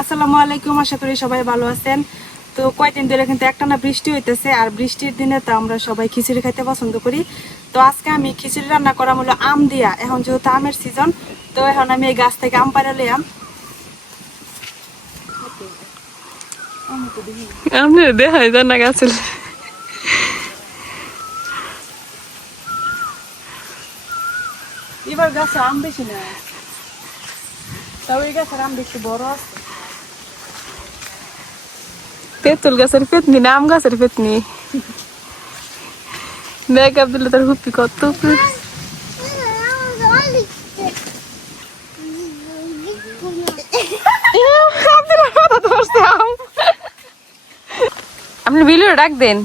আসসালামু আলাইকুম আশা করি সবাই ভালো আছেন। তো কয়েকদিন ধরে কিন্তু একটানা বৃষ্টি হইতেছে আর বৃষ্টির দিনে তো আমরা সবাই খিচুড়ি খাইতে পছন্দ করি। তো আজকে আমি খিচুড়ি রান্না করা হলো আম দিয়া এখন যেহেতু আমের সিজন তো এখন আমি এই গাছ থেকে আম পাড়া লইয়াম। আপনি দেখাই যান না গাছিল এবার গাছে আম বেশি না। তাও এই গাছের আম বেশি বড় আছে। পেতুল গাছের পেতনি না আম গাছের পেতনি। দেখ আব্দুল্লাহ তার হুপি কত। আপনি বিলুর ডাক দেন।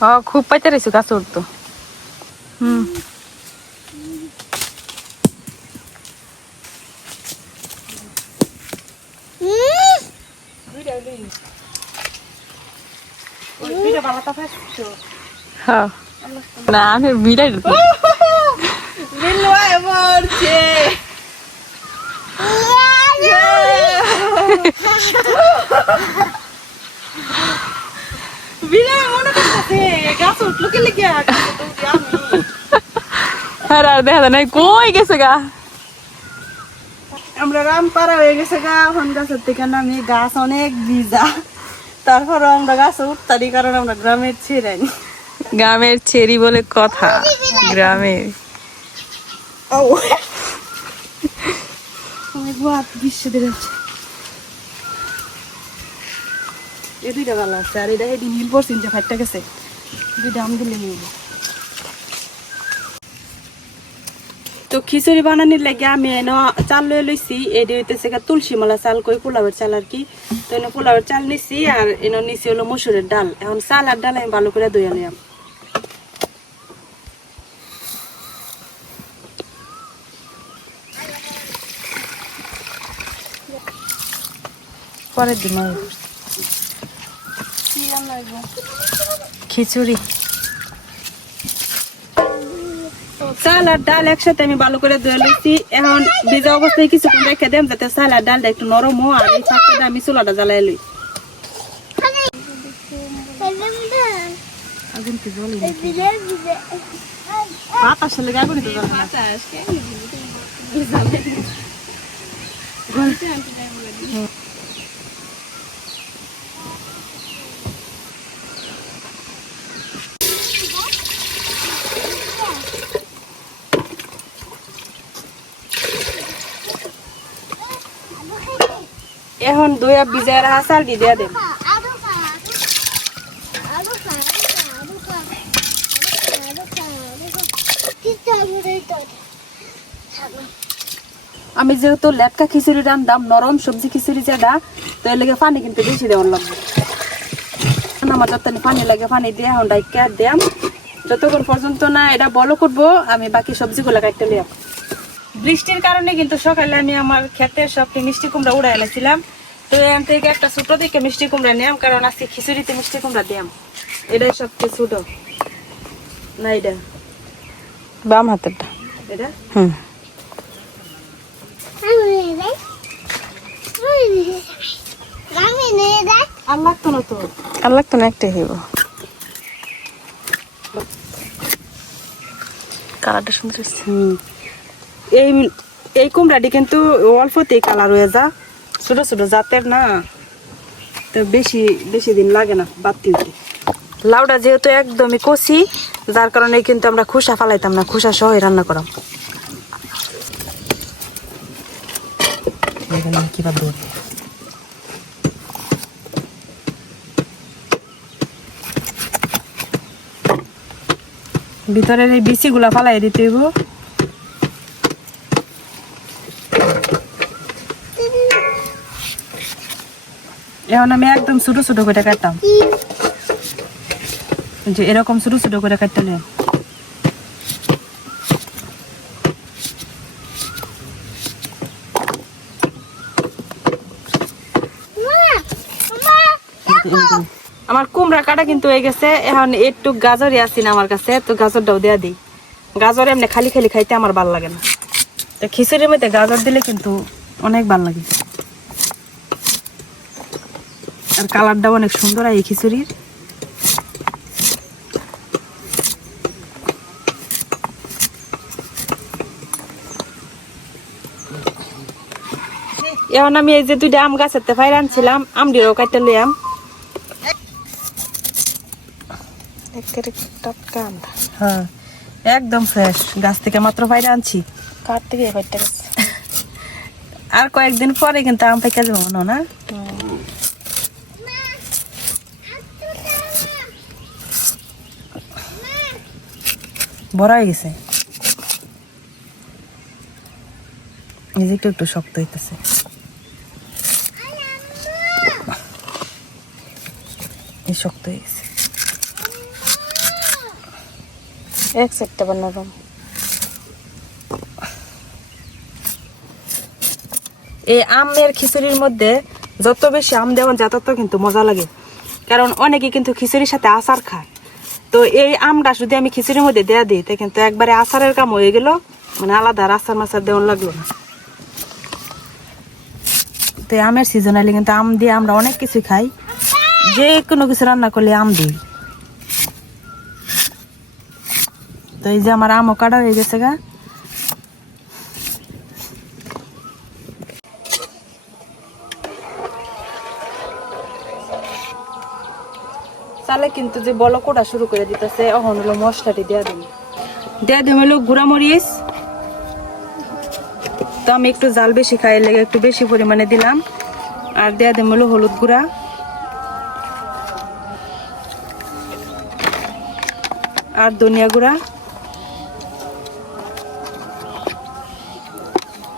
হ্যাঁ খুব পাইতে রয়েছে গাছ উঠতো। হুম। না আমি বিলাই দিত বিলুয়ায় মরছে। বিলুয়ায় মনে করতেছে, গাছ উঠলো কে লিগিয়া? গাছে তো উঠি আমি। আর আর দেখা যায় নাই কই গেছে গা আমরা রাম পাড়া হয়ে গেছে গা এখন গাছের থেকে নামি গাছ অনেক ভিজা। তারপর আমরা গাছে উঠতারি কারণ আমরা গ্রামের ছিলেন গ্রামের চেরি বলে কথা গ্রামের। ও অনেক বাত বিশ্ব দিয়েছে এই দুইটা ভালো আছে আর এটা হেডি নীল পড়ছেন যে ফাইটটা গেছে। দুইটা আম দিলে নিব তো খিচুড়ি বানানির লাগে আমি এন চাল লয়ে লইছি এটি হইতেছে তুলসী মালা চাল কই পোলাওয়ের চাল আর কি। তো এনে পোলাওয়ের চাল নিছি আর এনে নিছি হলো মসুরের ডাল। এখন চাল আর ডাল আমি ভালো করে ধুয়ে নিলাম। পরের দিন খিচুড়ি। চাল আর ডাল একসাথে আমি ভালো করে ধুয়ে লইছি। এখন ভিজা অবস্থায় কিছুক্ষণ রেখে দেম যাতে চাল আর ডালটা একটু নরম হয় আর এই ফাঁকটা আমি চুলাটা জ্বালাই লই। আগুন কি জ্বলে ভাত আসলে আগুন তো জ্বলে না। এখন দুই ভিজায় রাখা চাল দিয়ে দেয়া দেব আমি যেহেতু লেটকা খিচুড়ি রান্দাম নরম সবজি খিচুড়ি যেটা, তো এর লেগে পানি কিন্তু বেশি দেওয়ার লাগবে। আমার যত পানি লাগে পানি দিয়ে এখন ডাইকা দিয়াম। যতক্ষণ পর্যন্ত না এটা বলো করব, আমি বাকি সবজিগুলো কাটতে লিয়াম। বৃষ্টির কারণে কিন্তু সকালে আমি আমার ক্ষেতের সব মিষ্টি কুমড়া উড়াই এনেছিলাম। তো এখান থেকে একটা ছোট দিকে মিষ্টি কুমড়া নিলাম কারণ আজকে খিচুড়িতে মিষ্টি কুমড়া দিয়াম এটাই সবচেয়ে ছোট। না এটা? বাম হাতেরটা। এটা? হুম। আর লাগতো না তো আর লাগতো না একটাই হইব। কালারটা সুন্দর হচ্ছে এই এই কুমড়াটি কিন্তু অল্পতেই কালার হয়ে যা। ছোট ছোট জাতের না। তো বেশি বেশি দিন লাগে না বাতি উঠে লাউটা যেহেতু একদমই কষি, যার কারণে কিন্তু আমরা খুসা ফালাইতাম না, খুসা সহ রান্না করাম। ভিতরের এই বিচিগুলা ফালাই দিতে এখন আমি একদম ছোট ছোট করে কাটতাম। যে এরকম ছোট ছোট করে কাটতে নেই আমার কুমড়া কাটা কিন্তু হয়ে গেছে। এখন একটু গাজরই না আমার কাছে, তো গাজরটাও দেয়া দিই। গাজর এমনি খালি খালি খাইতে আমার ভালো লাগে না। তো খিচুড়ির মধ্যে গাজর দিলে কিন্তু অনেক ভালো লাগে। আর কালারটাও অনেক সুন্দর এই খিচুড়ির। এখন আমি এই যে দুইটা আম গাছের ফাইর আনছিলাম আমডিরও কাটতে লইয়াম। আমরা হ্যাঁ একদম ফ্রেশ গাছ থেকে মাত্র ফাইরে আনছি কার থেকে আর কয়েকদিন পরে কিন্তু আম পেকে যাব না? বড় হয়ে গেছে। যে একটু একটু শক্ত হইতেছে। শক্ত হয়ে গেছে। এক সেটটা বানালাম এই আমের খিচুড়ির মধ্যে যত বেশি আম দেওয়া যায় তত কিন্তু মজা লাগে। কারণ অনেকে কিন্তু খিচুড়ির সাথে আচার খায়। তো এই আমটা শুধু আমি খিচুড়ির মধ্যে দেয়া দিই কিন্তু একবারে আচারের কাম হয়ে গেল। মানে আলাদা আর আচার মাচার দেওয়ার লাগল না। তো আমের সিজন আইলে কিন্তু আম দিয়ে আমরা অনেক কিছু খাই। যে কোনো কিছু রান্না করলে আম দিই। তো এই যে আমার আমও কাটা হয়ে গেছে গা। চালে কিন্তু যে বল কোটা শুরু করে দিতেছে, এখন হলো মশলাটি দেওয়া দিন দেওয়া দিম হলো গুঁড়া মরিচ তো আমি একটু জাল বেশি খাই লেগে একটু বেশি পরিমাণে দিলাম। আর দেওয়া দিম হলো হলুদ গুঁড়া। আর ধনিয়া গুঁড়া।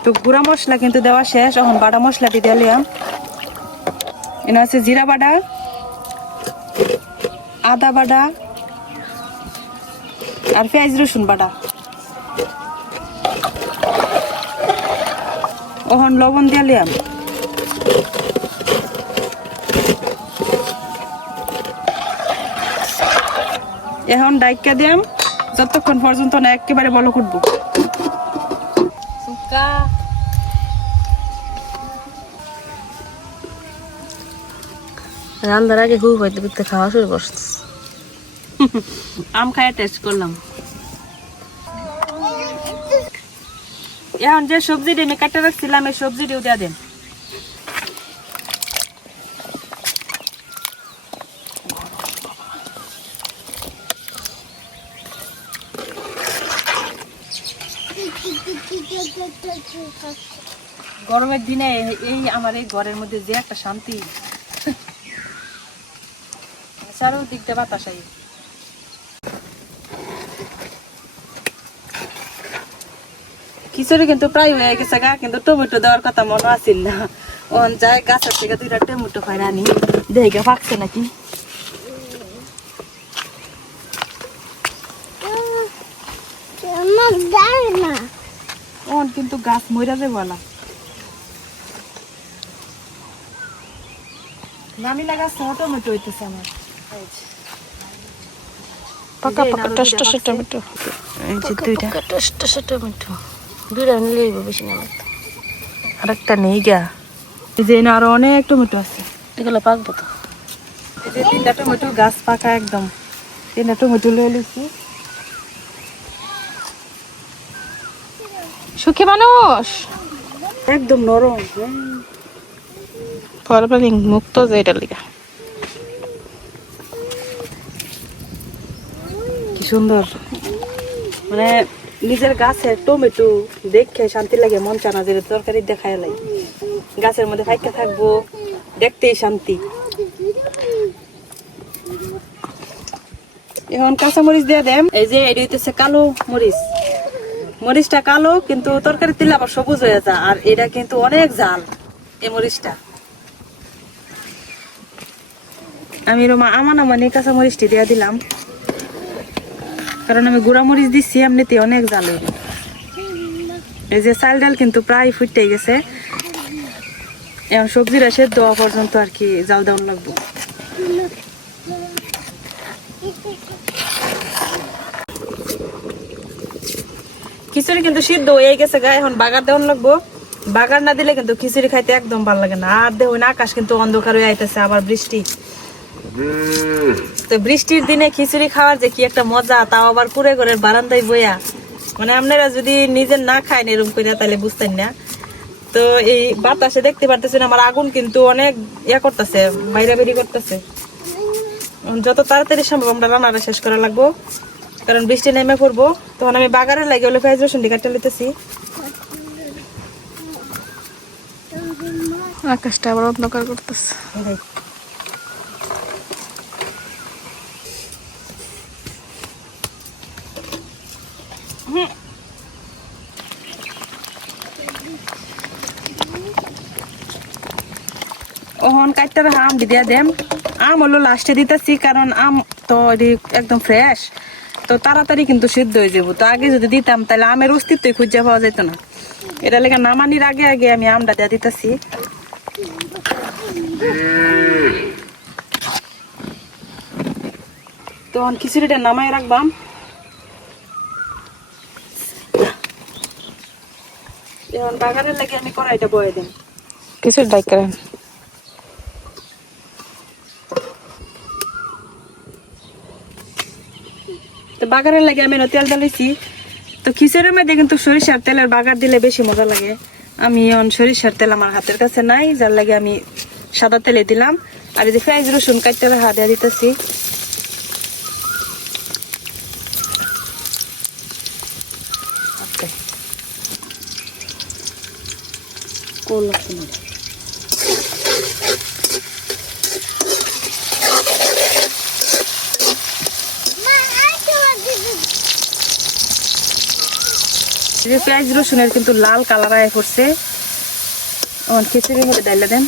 তো গুঁড়া মশলা কিন্তু দেওয়া শেষ, এখন বাটা মশলাটি দিলাম এনে আছে জিরা বাটা। আদা বাটা আর পেঁয়াজ রসুন বাটা। ওহন লবণ দিয়ে লিয়াম। এখন ডাইকা দিয়াম, যতক্ষণ পর্যন্ত না একেবারে বলো কুটবো রান্নার আগে হু হইতে বিতে খাওয়া শুরু করছিস আম টেস্ট করলাম। এখন যে রাখছিলাম এই দেওয়া দেন। গরমের দিনে এই আমার এই ঘরের মধ্যে যে একটা শান্তি। চারোদিকটা বাতাস আই খিচুড়ি কিন্তু প্রায় হয়ে গেছে গা কিন্তু টমেটো দেওয়ার কথা মনে আছিল না। ওন যায় গাছের থেকে দুইটা টমেটো খাই রানি দেখে পাকছে নাকি? ওন কিন্তু গাছ মইরা যাবে বলা নামিলা গাছ টমেটো হইতেছে আমার। যে। পাকা পাকা। টমেটো। এই যে দুইটা। পাকা টস টমেটো। দুইটা বেশি না লাগতো আরেকটা নেই গা। এই যে এনে আরও অনেক টমেটো আছে। এগুলো পাকবো তো। এই যে তিনটা টমেটো গাছ পাকা একদম। তিনটা টমেটো লয়ে লইছি। সুখী মানুষ? একদম নরম। ফরমালিন মুক্ত যে এটা লিগা। কি সুন্দর। মানে নিজের গাছের টমেটো দেখে শান্তি লাগে, মন চানা যে তরকারি দেখায় লাগে গাছের মধ্যে ফাইকা থাকব, দেখতেই শান্তি। এখন কাঁচা মরিচ দিয়ে দেম। এই যে, এটি হইতেছে কালো মরিচ। মরিচটা কালো, কিন্তু তরকারি দিলে আবার সবুজ হয়ে যায়, আর এটা কিন্তু অনেক জাল এই মরিচটা। আমি রোমা আমান আমানি কাঁচা মরিচটি দিয়ে দিলাম। কারণ আমি গুঁড়া মরিচ দিচ্ছি এমনিতে অনেক জাল। এই যে চাল ডাল কিন্তু প্রায় ফুটতে গেছে। এখন সবজিটা সেদ্ধ হওয়া পর্যন্ত আর কি জাল দেওয়ার লাগবো। খিচুড়ি কিন্তু সিদ্ধ হয়ে গেছে গা, এখন বাগার দেওয়ার লাগবো। বাগার না দিলে কিন্তু খিচুড়ি খাইতে একদম ভালো লাগে না। আর দেখুন, আকাশ কিন্তু অন্ধকার হয়ে আইতেছে, আবার বৃষ্টি। তো বৃষ্টির দিনে খিচুড়ি খাওয়ার যে কি একটা মজা তাও আবার কুড়ে ঘরের বারান্দায় বইয়া। মানে আপনারা যদি নিজের না খায় এরকম করে তাহলে বুঝতেন না। তো এই বাতাসে দেখতে পারতেছেন আমার আগুন কিন্তু অনেক ইয়া করতেছে বাইরে বেরি করতেছে যত তাড়াতাড়ি সম্ভব আমরা রান্নাটা শেষ করা লাগবো। কারণ বৃষ্টি নেমে পড়ব তখন আমি বাগারে লাগে হলে পেঁয়াজ রসুন কাটতে লিতেছি আকাশটা আবার অন্ধকার করতেছে। ওহন কাটতে আম দিয়া দেম। আম হলো লাস্টে দিতেছি, কারণ আম তো একদম ফ্রেশ তো তাড়াতাড়ি কিন্তু সিদ্ধ হয়ে যাব। তো আগে যদি দিতাম, তাহলে আমের অস্তিত্বই খুঁজে পাওয়া যেত না। এটা লেগে নামানির আগে আগে আমি আমটা দিয়া দিতেছি। তখন খিচুড়িটা নামাই রাখবাম এখন বাগানের লাগে আমি কড়াইটা বয়ে দিই কিছু ডাইক করেন বাগারের লাগে আমি তেল ডালিছি তো খিচুড়ির মধ্যে কিন্তু সরিষার তেলের বাগার দিলে বেশি মজা লাগে। আমি এখন সরিষার তেল আমার হাতের কাছে নাই, যার লাগে আমি সাদা তেলে দিলাম। আর যে পেঁয়াজ, রসুন কাটতে হাত দিয়ে দিতেছি। কোল লাগছে পেঁয়াজ রসুনের কিন্তু লাল কালার আয় করছে আমার মধ্যে ডাইলে দেন।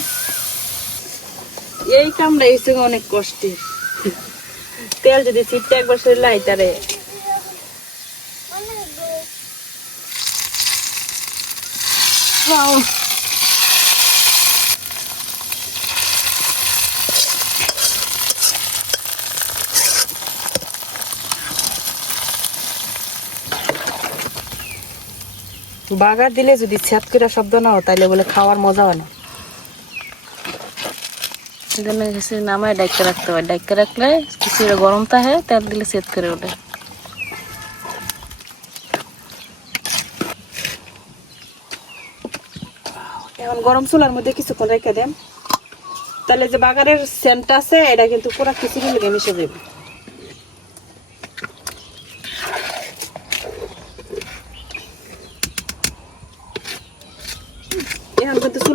এই কামড়া হয়েছে অনেক কষ্টের। তেল যদি ছিটটা একবার লাইটারে Wow. বাগার দিলে যদি ছ্যাত করে শব্দ না হয় তাহলে বলে খাওয়ার মজা হয় না। খিচুড়ি নামায় ডাইকে রাখতে হয়। ডাইকে রাখলে খিচুড়ি গরম থাকে তেল দিলে সেট করে ওঠে। এখন গরম চুলার মধ্যে কিছুক্ষণ রেখে দেন। তাহলে যে বাগারের সেন্ট আছে এটা কিন্তু পুরো খিচুড়ি লেগে মিশে যাবে।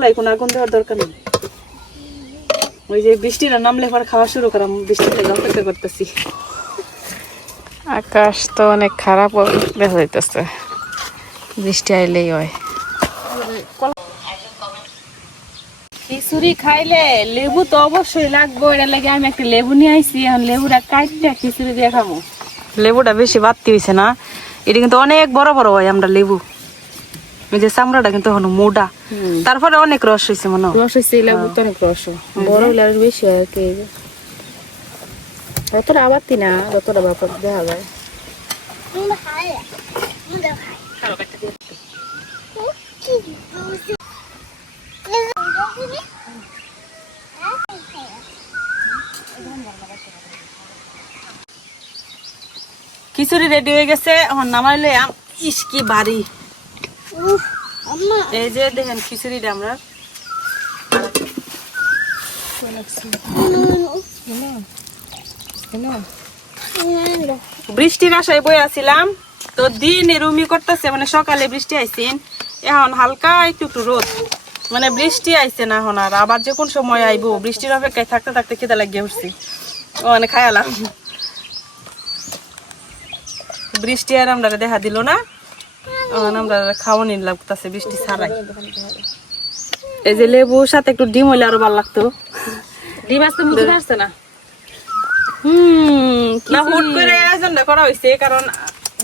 কিন্তু কোনো আগুন দেওয়ার দরকার নেই। ওই যে বৃষ্টিটা নামলে পর খাওয়া শুরু করাম বৃষ্টি লেগে অপেক্ষা করতেছি। আকাশ তো অনেক খারাপ দেখা যাইতেছে বৃষ্টি আইলেই হয়। খিচুড়ি খাইলে? লেবু তো অবশ্যই লাগবে এটা লাগে আমি একটা লেবু নিয়ে আইছি এখন লেবুটা কাটতে খিচুড়ি দিয়ে খাব লেবুটা বেশি বাড়তি হয়েছে না। এটা কিন্তু অনেক বড় বড় হয় আমরা লেবু। যে চামড়াটা কিন্তু এখন মোটা। তারপরে অনেক রস হয়েছে মনে হয়। রস হয়েছে লেবু তো অনেক রস। বড় হলে আর বেশি হয় কি অতটা আবারতি না যতটা দেখা যায়। খিচুড়ি রেডি হয়ে গেছে এখন নামাইলে আম- ইস কি বাড়ি। এই যে দেখেন খিচুড়িটা আমরা বৃষ্টির আশায় বই আছিলাম, তো দিন রুমি করতেছে মানে সকালে বৃষ্টি আইসিন এখন হালকা একটু একটু রোদ। মানে বৃষ্টি আইছে না এখন আর, আবার যে কোন সময় আইবো, বৃষ্টির অপেক্ষায় থাকতে থাকতে খিদে লাগিয়ে উঠছি। ও মানে খায়ালাম। বৃষ্টি আর আমরা দেখা দিল না। এখন আমরা খাওয়া নিন লাগতেছে বৃষ্টি ছাড়াই। এই যে সাথে একটু ডিম হইলে আরও ভালো লাগতো। ডিম আসতে মুখে আসছে না? হুম না হুট করে আয়োজনটা করা হয়েছে কারণ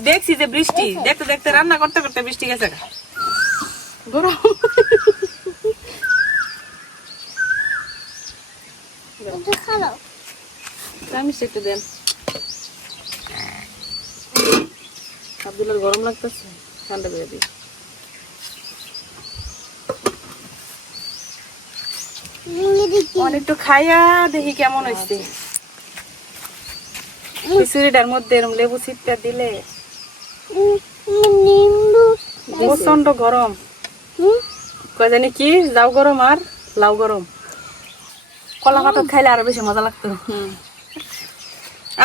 দেখছি যে বৃষ্টি দেখতে দেখতে রান্না করতে করতে বৃষ্টি গেছে গরম। আমি একটু দেন। আব্দুল্লার গরম লাগতেছে। ঠান্ডা করে দিই। অনেকটু খাইয়া দেখি কেমন হয়েছে খিচুড়িটার মধ্যে এরকম লেবু চিপটা দিলে প্রচণ্ড গরম। কয় জানি কি গরম আর লাউ গরম। কলা পাতা খাইলে আরও বেশি মজা লাগতো।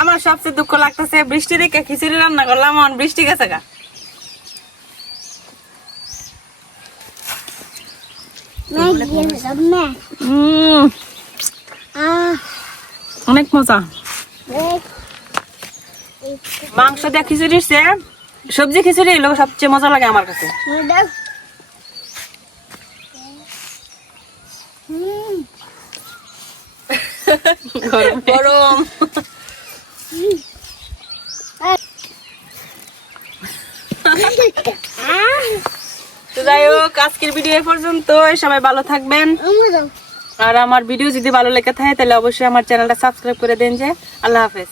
আমার সবচেয়ে দুঃখ লাগতেছে বৃষ্টি দেখে খিচুড়ি রান্না করলাম বৃষ্টি গেছে গা। অনেক মজা। মাংস দিয়ে খিচুড়ি সবজি খিচুড়ি এগুলো সবচেয়ে মজা লাগে আমার কাছে গরম তো যাই হোক আজকের ভিডিও এ পর্যন্ত সবাই ভালো থাকবেন। আর আমার ভিডিও যদি ভালো লেগে থাকে তাহলে অবশ্যই আমার চ্যানেলটা সাবস্ক্রাইব করে দেন যে। আল্লাহ হাফেজ।